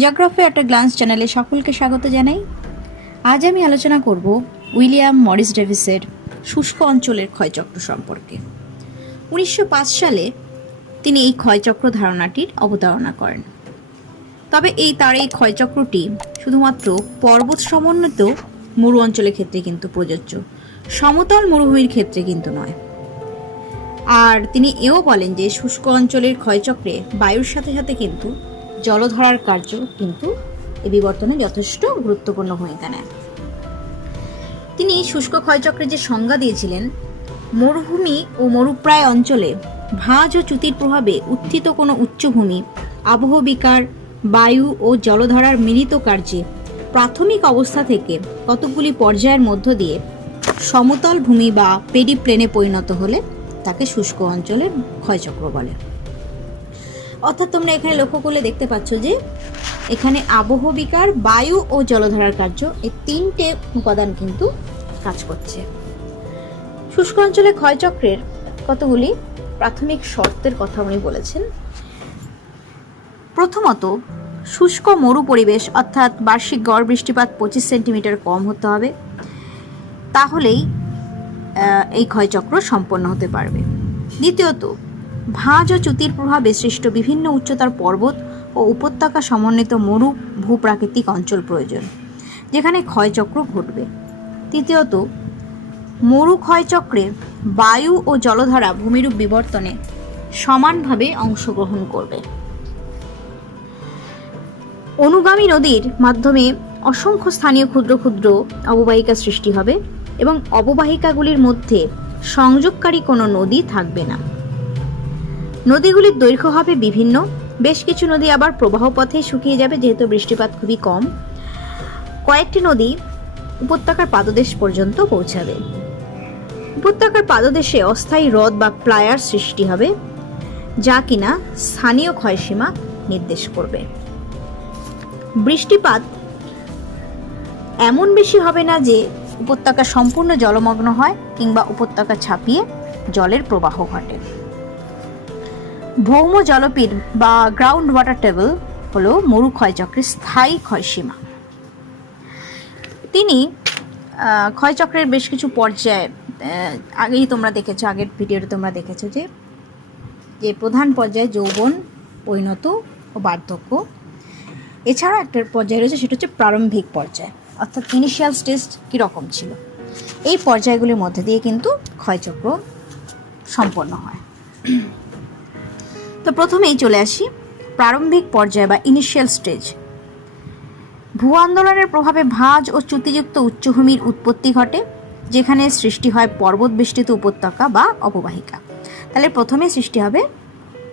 Geography এট এ glance চ্যানেলে সকলকে স্বাগত জানাই। আজ আমি আলোচনা করব উইলিয়াম মরিস ডেভিসের শুষ্ক অঞ্চলের ক্ষয়চক্র সম্পর্কে। 1905 সালে তিনি এই ক্ষয়চক্র ধারণাটির অবতারণা করেন। তবে তার এই ক্ষয়চক্রটি শুধুমাত্র পর্বত সমন্বিত মরু অঞ্চলের ক্ষেত্রে কিন্তু প্রযোজ্য, সমতল মরুভূমির ক্ষেত্রে কিন্তু নয়। আর তিনি এও বলেন যে শুষ্ক অঞ্চলের ক্ষয়চক্রে বায়ুর সাথে সাথে কিন্তু জলধরার কার্য কিন্তু এই বিবর্তনে যথেষ্ট গুরুত্বপূর্ণ ভূমিকা নেয়। তিনি শুষ্ক ক্ষয়চক্রের যে সংজ্ঞা দিয়েছিলেন, মরুভূমি ও মরুপ্রায় অঞ্চলে ভাঁজ ও চ্যুতির প্রভাবে উত্থিত কোনো উচ্চভূমি আবহবিকার বায়ু ও জলধারার মিলিত কার্যে প্রাথমিক অবস্থা থেকে কতকগুলি পর্যায়ের মধ্য দিয়ে সমতল ভূমি বা পেডিপ্লেনে পরিণত হলে তাকে শুষ্ক অঞ্চলের ক্ষয়চক্র বলে। অর্থাৎ তোমরা এখানে লক্ষ্য করলে দেখতে পাচ্ছ যে এখানে আবহবিকার, বায়ু ও জলধারার কার্য, এই তিনটে উপাদান কিন্তু কাজ করছে। শুষ্ক অঞ্চলে ক্ষয়চক্রের কতগুলি প্রাথমিক শর্তের কথা উনি বলেছেন। প্রথমত, শুষ্ক মরু পরিবেশ অর্থাৎ বার্ষিক গড় বৃষ্টিপাত 25 সেন্টিমিটার কম হতে হবে, তাহলেই এই ক্ষয়চক্র সম্পন্ন হতে পারবে। দ্বিতীয়ত, ভাঁজ ও চ্যুতির প্রভাবে সৃষ্ট বিভিন্ন উচ্চতার পর্বত ও উপত্যকা সমন্বিত মরু ভূপ্রাকৃতিক অঞ্চল প্রয়োজন, যেখানে ক্ষয়চক্র ঘটবে। তৃতীয়ত, মরু ক্ষয়চক্রে বায়ু ও জলধারা ভূমিরূপ বিবর্তনে সমানভাবে অংশগ্রহণ করবে। অনুগামী নদীর মাধ্যমে অসংখ্য স্থানীয় ক্ষুদ্র ক্ষুদ্র অববাহিকা সৃষ্টি হবে এবং অববাহিকাগুলির মধ্যে সংযোগকারী কোনো নদী থাকবে না। নদীগুলির দৈর্ঘ্য হবে বিভিন্ন, বেশ কিছু নদী আবার প্রবাহ পথে শুকিয়ে যাবে যেহেতু বৃষ্টিপাত খুবই কম। কয়েকটি নদী উপত্যকার পাদদেশ পর্যন্ত পৌঁছাবে। উপত্যকার পাদদেশে অস্থায়ী হ্রদ বা প্লায়ার সৃষ্টি হবে, যা কিনা স্থানীয় ক্ষয়সীমা নির্দেশ করবে। বৃষ্টিপাত এমন বেশি হবে না যে উপত্যকা সম্পূর্ণ জলমগ্ন হয় কিংবা উপত্যকা ছাপিয়ে জলের প্রবাহ ঘটে। ভৌম জলপীঠ বা গ্রাউন্ড ওয়াটার টেবল হলো মরু ক্ষয়চক্রের স্থায়ী ক্ষয়সীমা। তিনি ক্ষয়চক্রের বেশ কিছু পর্যায়ে আগেই তোমরা দেখেছো, আগের ভিডিওতে তোমরা দেখেছো যে প্রধান পর্যায়ে যৌবন, পরিণত ও বার্ধক্য, এছাড়াও একটা পর্যায় রয়েছে, সেটা হচ্ছে প্রারম্ভিক পর্যায়, অর্থাৎ ইনিশিয়াল স্টেজ কীরকম ছিল। এই পর্যায়গুলির মধ্যে দিয়ে কিন্তু ক্ষয়চক্র সম্পন্ন হয়। তো প্রথমেই চলে আসি প্রারম্ভিক পর্যায় বা ইনিশিয়াল স্টেজ। ভূ আন্দোলনের প্রভাবে ভাঁজ ও চ্যুতিযুক্ত উচ্চভূমির উৎপত্তি ঘটে, যেখানে সৃষ্টি হয় পর্বত বেষ্টিত উপত্যকা বা অববাহিকা। তাহলে প্রথমে সৃষ্টি হবে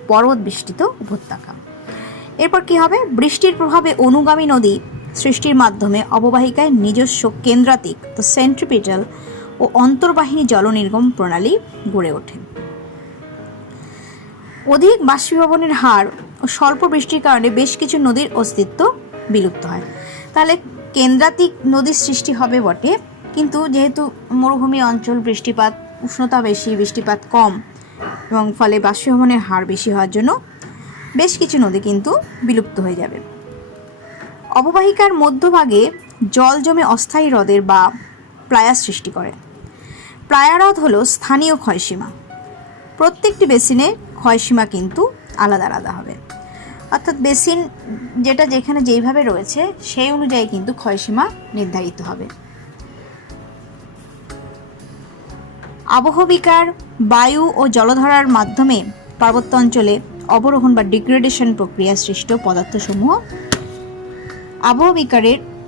পর্বত বেষ্টিত উপত্যকা। এরপর কি হবে? বৃষ্টির প্রভাবে অনুগামী নদী সৃষ্টির মাধ্যমে অববাহিকায় নিজস্ব কেন্দ্রাতিক সেন্ট্রিপিটাল ও অন্তর্বাহিনী জলনির্গম প্রণালী গড়ে ওঠে। অধিক বাষ্পীভবনের হার ও স্বল্প বৃষ্টির কারণে বেশ কিছু নদীর অস্তিত্ব বিলুপ্ত হয়। তাহলে কেন্দ্রাতিক নদীর সৃষ্টি হবে বটে, কিন্তু যেহেতু মরুভূমি অঞ্চল, বৃষ্টিপাত, উষ্ণতা বেশি, বৃষ্টিপাত কম এবং ফলে বাষ্পীভবনের হার বেশি হওয়ার জন্য বেশ কিছু নদী কিন্তু বিলুপ্ত হয়ে যাবে। অববাহিকার মধ্যভাগে জল জমে অস্থায়ী হ্রদের বা প্লায়া সৃষ্টি করে। প্লায়া হ্রদ হলো স্থানীয় ক্ষয়সীমা। প্রত্যেকটি বেসিনে ক্ষয়সীমা কিন্তু আলাদা আলাদা হবে, অর্থাৎ বেসিন যেটা যেখানে যেইভাবে রয়েছে সেই অনুযায়ী কিন্তু ক্ষয়সীমা নির্ধারিত হবে। আবহবিকার, বায়ু ও জলধারার মাধ্যমে পার্বত্য অঞ্চলে অবরোহণ বা ডিগ্রেডেশন প্রক্রিয়া সৃষ্ট পদার্থসমূহ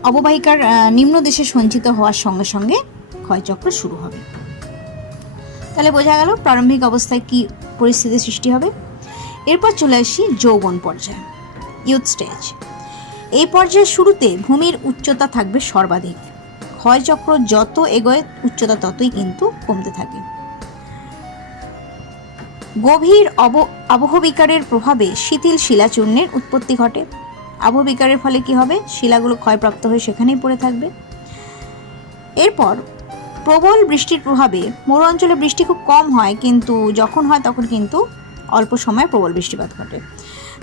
অববাহিকার নিম্ন দেশে সঞ্চিত হওয়ার সঙ্গে সঙ্গে ক্ষয়চক্র শুরু হবে। তাহলে বোঝা গেল প্রারম্ভিক অবস্থায় কি পরিস্থিতি সৃষ্টি হবে। এরপর চলে আসি যৌবন পর্যায়ে, ইউথ স্টেজ। এই পর্যায়ের শুরুতে ভূমির উচ্চতা থাকবে সর্বাধিক। ক্ষয়চক্র যত এগোয় উচ্চতা ততই কিন্তু কমতে থাকে। গভীর আবহবিকারের প্রভাবে শিথিল শিলাচূর্ণের উৎপত্তি ঘটে। আবহবিকারের ফলে কি হবে? শিলাগুলো ক্ষয়প্রাপ্ত হয়ে সেখানেই পড়ে থাকবে। এরপর প্রবল বৃষ্টির প্রভাবে মরু অঞ্চলে বৃষ্টি খুব কম হয়, কিন্তু যখন হয় তখন কিন্তু অল্প সময়ে প্রবল বৃষ্টিপাত ঘটে।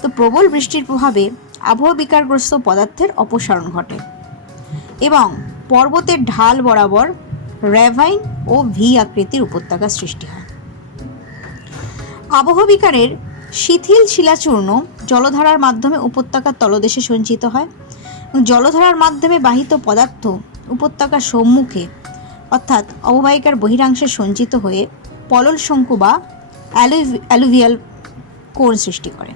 তো প্রবল বৃষ্টির প্রভাবে আবহবিকারগ্রস্ত পদার্থের অপসারণ ঘটে এবং পর্বতের ঢাল বরাবর র্যাভাইন ও ভি আকৃতির উপত্যকা সৃষ্টি হয়। আবহবিকারের শিথিল শিলাচূর্ণ জলধারার মাধ্যমে উপত্যকার তলদেশে সঞ্চিত হয় এবং জলধারার মাধ্যমে বাহিত পদার্থ উপত্যকার সম্মুখে অর্থাৎ অববাহিকার বহিরাংশে সঞ্চিত হয়ে পলল শঙ্কু বা অ্যালুভিয়াল কোণ সৃষ্টি করে।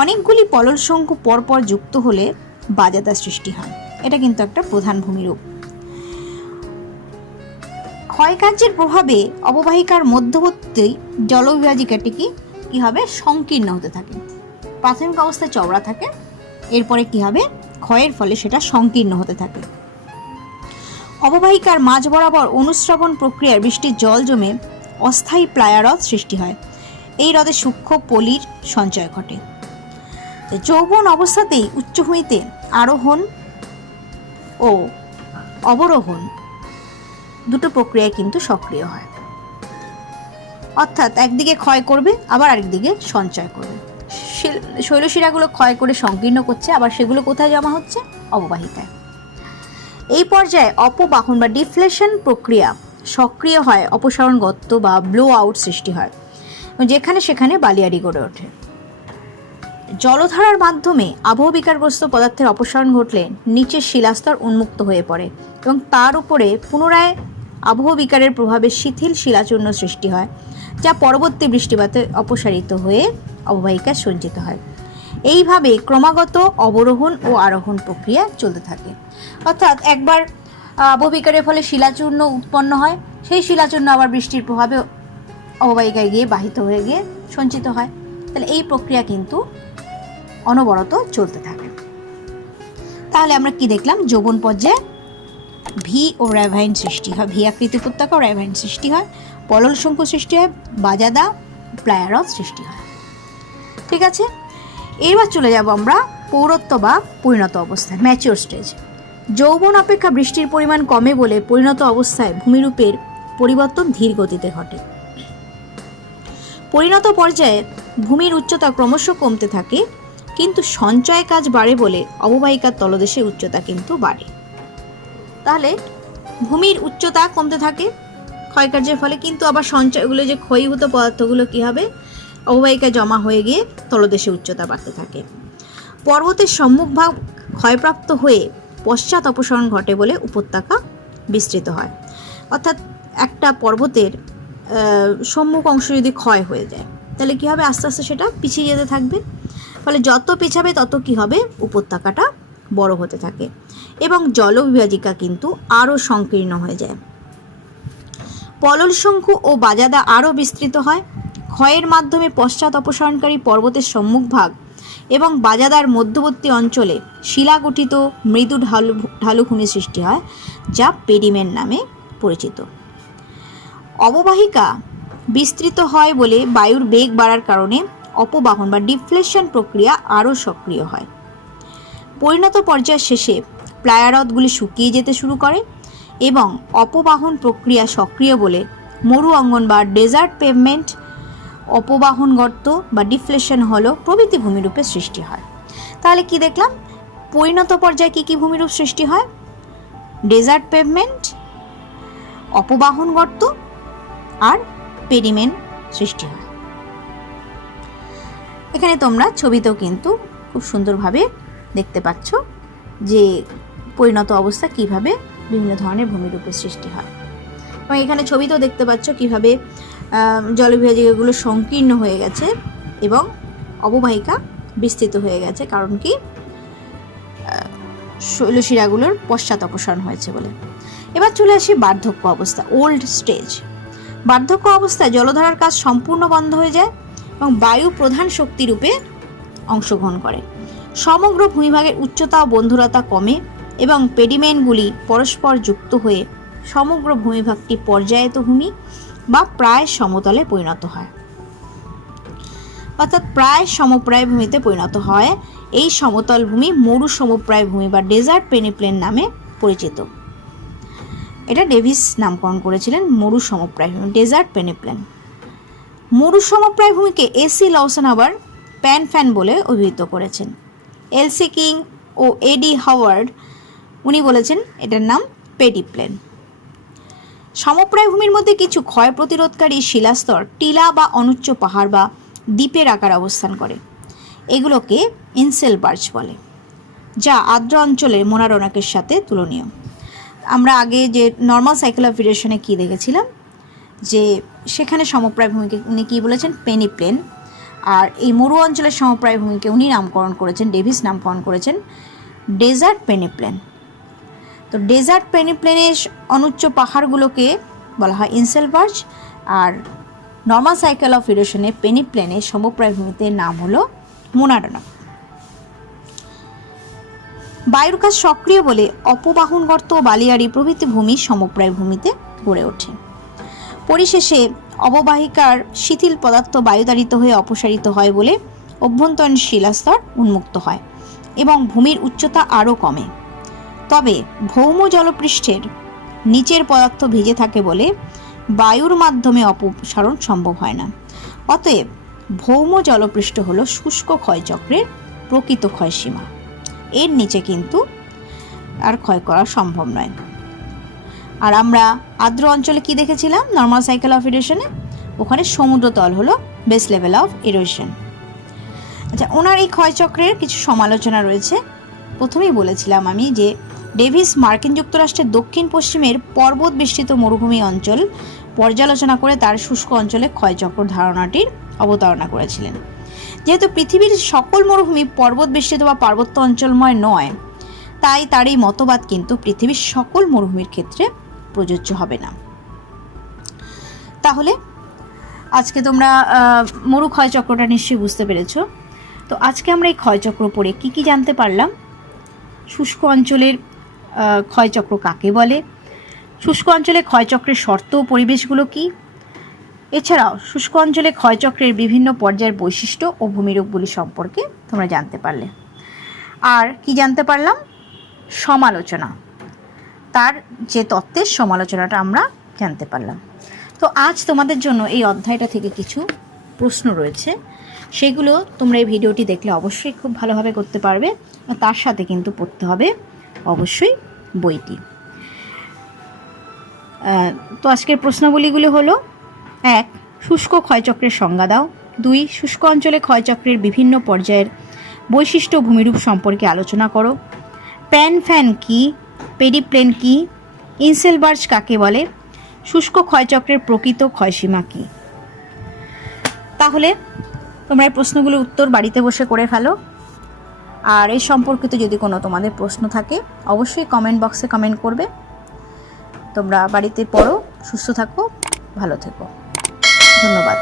অনেকগুলি পলল শঙ্কু পরপর যুক্ত হলে বাজাদা সৃষ্টি হয়। এটা কিন্তু একটা প্রধান ভূমিরূপ। ক্ষয়কার্যের প্রভাবে অববাহিকার মধ্যবর্তী জলবিভাজিকাটি কি হবে, সংকীর্ণ হতে থাকে। প্রাথমিক অবস্থায় চওড়া থাকে, এরপরে কি হবে, ক্ষয়ের ফলে সেটা সংকীর্ণ হতে থাকে। অববাহিকার মাঝ বরাবর অনুস্রবণ প্রক্রিয়ার বৃষ্টির জল জমে অস্থায়ী প্লায়া হ্রদ সৃষ্টি হয়। এই হ্রদে সূক্ষ্ম পলির সঞ্চয় ঘটে। যৌবন অবস্থাতেই উচ্চভূমিতে আরোহণ ও অবরোহণ দুটো প্রক্রিয়া কিন্তু সক্রিয় হয়, অর্থাৎ একদিকে ক্ষয় করবে আবার আরেকদিকে সঞ্চয় করবে। শৈলশিরাগুলো ক্ষয় করে সংকীর্ণ করছে, আবার সেগুলো কোথায় জমা হচ্ছে, অববাহিকায়। এই পর্যায়ে অপবাহন বা ডিফ্লেশন প্রক্রিয়া সক্রিয় হয়, অপসারণ গর্ত বা ব্লো আউট সৃষ্টি হয়, যেখানে সেখানে বালিয়াড়ি গড়ে ওঠে। জলধারার মাধ্যমে আবহবিকারগ্রস্ত পদার্থের অপসারণ ঘটলে নিচের শিলাস্তর উন্মুক্ত হয়ে পড়ে এবং তার উপরে পুনরায় আবহবিকারের প্রভাবে শিথিল শিলাচূর্ণ সৃষ্টি হয়, যা পরবর্তী বৃষ্টিপাতে অপসারিত হয়ে অববাহিকায় সঞ্চিত হয়। এইভাবে ক্রমাগত অবরোহণ ও আরোহণ প্রক্রিয়া চলতে থাকে। অর্থাৎ একবার আবহবিকারের ফলে শিলাচূর্ণ উৎপন্ন হয়, সেই শিলাচূর্ণ আবার বৃষ্টির প্রভাবে অববাহিকায় গিয়ে বাহিত হয়ে গিয়ে সঞ্চিত হয়। তাহলে এই প্রক্রিয়া কিন্তু অনবরত চলতে থাকে। তাহলে আমরা কি দেখলাম, যৌবন পর্যায়ে ভি ও র্যাভাইন সৃষ্টি হয়, ভি আকৃতি উপত্যকা ও র্যাভাইন সৃষ্টি হয়, পলল শঙ্কু সৃষ্টি হয়, বাজাদা প্লায়া হ্রদ সৃষ্টি হয়। ঠিক আছে, এবার চলে যাব আমরা পৌরত্ব বা পরিণত অবস্থায়, ম্যাচিওর স্টেজ। যৌবন অপেক্ষা বৃষ্টির পরিমাণ কমে বলে পরিণত অবস্থায় ভূমিরূপের পরিবর্তন ধীর গতিতে ঘটে। পরিণত পর্যায়ে ভূমির উচ্চতা ক্রমশ কমতে থাকে, কিন্তু সঞ্চয় কাজ বাড়ে বলে অববাহিকার তলদেশে উচ্চতা কিন্তু বাড়ে। তাহলে ভূমির উচ্চতা কমতে থাকে ক্ষয়কার্যের ফলে, কিন্তু আবার সঞ্চয়গুলো যে ক্ষয়ীভূত পদার্থগুলো কি হবে, অববাহিকায় জমা হয়ে গিয়ে তলদেশে উচ্চতা বাড়তে থাকে। পর্বতের সম্মুখভাগ ক্ষয়প্রাপ্ত হয়ে পশ্চাৎ অপসারণ ঘটে বলে উপত্যকা বিস্তৃত হয়। অর্থাৎ একটা পর্বতের সম্মুখ অংশ যদি ক্ষয় হয়ে যায়, তাহলে কি হবে, আস্তে আস্তে সেটা পিছিয়ে যেতে থাকবে। ফলে যত পিছাবে তত কি হবে, উপত্যকাটা বড় হতে থাকে এবং জলবিভাজিকা কিন্তু আরও সংকীর্ণ হয়ে যায়। পলল শঙ্কু ও বাজাদা আরও বিস্তৃত হয়। ক্ষয়ের মাধ্যমে পশ্চাৎ অপসারণকারী পর্বতের সম্মুখভাগ এবং বাজাদার মধ্যবর্তী অঞ্চলে শিলাগঠিত মৃদু ঢালুভূমি সৃষ্টি হয়, যা পেডিমেন্ট নামে পরিচিত। অববাহিকা বিস্তৃত হয় বলে বায়ুর বেগ বাড়ার কারণে অপবাহন বা ডিফ্লেশন প্রক্রিয়া আরও সক্রিয় হয়। পরিণত পর্যায়ের শেষে প্লায়া হ্রদগুলি শুকিয়ে যেতে শুরু করে এবং অপবাহন প্রক্রিয়া সক্রিয় বলে মরু অঙ্গন বা ডেজার্ট পেভমেন্ট, অপবাহন গর্ত বা ডিফ্লেশন হল প্রভৃতি ভূমিরূপের সৃষ্টি হয়। তাহলে কি দেখলাম, পরিণত পর্যায়ে কি কি ভূমিরূপ সৃষ্টি হয়, ডেজার্ট পেভমেন্ট, অপবাহন গর্ত আর পেডিমেন্ট সৃষ্টি হয়। এখানে তোমরা ছবিতেও কিন্তু খুব সুন্দরভাবে দেখতে পাচ্ছ যে পরিণত অবস্থা কিভাবে বিভিন্ন ধরনের ভূমিরূপের সৃষ্টি হয়, এবং এখানে ছবিতেও দেখতে পাচ্ছ কিভাবে জলবিভাজিকাগুলো সংকীর্ণ হয়ে গেছে এবং অববাহিকা বিস্তৃত হয়ে গেছে, কারণ কি, শৈলশিরাগুলোর পশ্চাৎ অপসারণ হয়েছে বলে। এবার চলে আসি বার্ধক্য অবস্থা, ওল্ড স্টেজ। বার্ধক্য অবস্থায় জলধারার কাজ সম্পূর্ণ বন্ধ হয়ে যায় এবং বায়ু প্রধান শক্তি রূপে অংশগ্রহণ করে। সমগ্র ভূমিভাগের উচ্চতা ও বন্ধুরতা কমে এবং পেডিমেন্টগুলি পরস্পর যুক্ত হয়ে সমগ্র ভূমিভাগটি পর্যায়িত ভূমি বা প্রায় সমতলে পরিণত হয়, অর্থাৎ প্রায় সমপ্রায় ভূমিতে পরিণত হয়। এই সমতল ভূমি মরু সমপ্রায় ভূমি বা ডেজার্ট পেনিপ্লেন নামে পরিচিত। এটা ডেভিস নামকরণ করেছিলেন মরু সমপ্রায় ভূমি, ডেজার্ট পেনিপ্লেন। মরু সমপ্রায় ভূমিকে এসি লওসন আবার প্যান ফ্যান বলে অভিহিত করেছেন। এলসি কিং ও এডি হাওয়ার্ড উনি বলেছেন এটার নাম পেডিপ্লেন। সমপ্রায় ভূমির মধ্যে কিছু ক্ষয় প্রতিরোধকারী শিলাস্তর টিলা বা অনুচ্চ পাহাড় বা দ্বীপের আকার অবস্থান করে, এগুলোকে ইনসেলবার্চ বলে, যা আর্দ্র অঞ্চলের মোনারোনাকের সাথে তুলনীয়। আমরা আগে যে নর্মাল সাইকেল অফ ইরোশনে কী দেখেছিলাম, যে সেখানে সমপ্রায় ভূমিকে উনি কী বলেছেন, পেনিপ্লেন, আর এই মরু অঞ্চলের সমপ্রায় ভূমিকে উনি নামকরণ করেছেন, ডেভিস নামকরণ করেছেন ডেজার্ট পেনিপ্লেন। তো ডেজার্ট পেনিপ্লেনের অনুচ্চ পাহাড়গুলোকে বলা হয় ইনসেলবার্চ, আর নর্মাল সাইকেল অফ ইরোশনে পেনিপ্লেনের সমপ্রায় ভূমিতে নাম হলো মোনারোনা। বায়ুর কাজ সক্রিয় বলে অপবাহন গর্ত ও বালিয়াড়ি প্রভৃতি ভূমি সমপ্রায় ভূমিতে গড়ে ওঠে। পরিশেষে অববাহিকার শিথিল পদার্থ বায়ুতাড়িত হয়ে অপসারিত হয় বলে অভ্যন্তরীণ শিলাস্তর উন্মুক্ত হয় এবং ভূমির উচ্চতা আরও কমে। তবে ভৌম জলপৃষ্ঠের নিচের পদার্থ ভিজে থাকে বলে বায়ুর মাধ্যমে অপসারণ সম্ভব হয় না। অতএব ভৌম জলপৃষ্ঠ হল শুষ্ক ক্ষয়চক্রের প্রকৃত ক্ষয়সীমা। এর নিচে কিন্তু আর ক্ষয় করা সম্ভব নয়। আর আমরা আর্দ্র অঞ্চলে কি দেখেছিলাম নর্মাল সাইকেল অফ ইরোশনে, ওখানে সমুদ্রতল হলো বেস লেভেল অফ ইরোশন। আচ্ছা, ওনার এই ক্ষয়চক্রের কিছু সমালোচনা রয়েছে। প্রথমেই বলেছিলাম আমি যে ডেভিস মার্কিন যুক্তরাষ্ট্রের দক্ষিণ পশ্চিমের পর্বত বেষ্টিত মরুভূমি অঞ্চল পর্যালোচনা করে তার শুষ্ক অঞ্চলে ক্ষয়চক্র ধারণাটির অবতারণা করেছিলেন। যেহেতু পৃথিবীর সকল মরুভূমি পর্বত বেষ্টিত বা পার্বত্য অঞ্চলময় নয়, তাই তার এই মতবাদ কিন্তু পৃথিবীর সকল মরুভূমির ক্ষেত্রে প্রযোজ্য হবে না। তাহলে আজকে তোমরা মরু ক্ষয়চক্রটা নিশ্চয়ই বুঝতে পেরেছো। তো আজকে আমরা এই ক্ষয়চক্র পড়ে কি কি জানতে পারলাম, শুষ্ক অঞ্চলের ক্ষয়চক্র কাকে বলে, শুষ্ক অঞ্চলে ক্ষয়চক্রের শর্ত ও পরিবেশগুলো কী, এছাড়াও শুষ্ক অঞ্চলে ক্ষয়চক্রের বিভিন্ন পর্যায়ের বৈশিষ্ট্য ও ভূমিরূপগুলি সম্পর্কে তোমরা জানতে পারলে। আর কি জানতে পারলাম, সমালোচনা, তার যে তত্ত্বের সমালোচনাটা আমরা জানতে পারলাম। তো আজ তোমাদের জন্য এই অধ্যায়টা থেকে কিছু প্রশ্ন রয়েছে, সেগুলো তোমরা এই ভিডিওটি দেখলে অবশ্যই খুব ভালোভাবে করতে পারবে। তার সাথে কিন্তু পড়তে হবে অবশ্যই বইটি। তো আজকের প্রশ্নাবলীগুলো হলো: 1. শুষ্ক ক্ষয়চক্রের সংজ্ঞা দাও। 2. শুষ্ক অঞ্চলে ক্ষয়চক্রের বিভিন্ন পর্যায়ের বৈশিষ্ট্য ভূমিরূপ সম্পর্কে আলোচনা করো। প্যান ফ্যান কী, পেডিপ্লেন কী, ইনসেলবার্চ কাকে বলে, শুষ্ক ক্ষয়চক্রের প্রকৃত ক্ষয়সীমা কী। তাহলে তোমরা এই প্রশ্নগুলোর উত্তর বাড়িতে বসে করে ফেলো। আর এই সম্পর্কিত যদি কোনো তোমাদের প্রশ্ন থাকে অবশ্যই কমেন্ট বক্সে কমেন্ট করবে। তোমরা বাড়িতে পড়ো, সুস্থ থাকো, ভালো থেকো। ধন্যবাদ।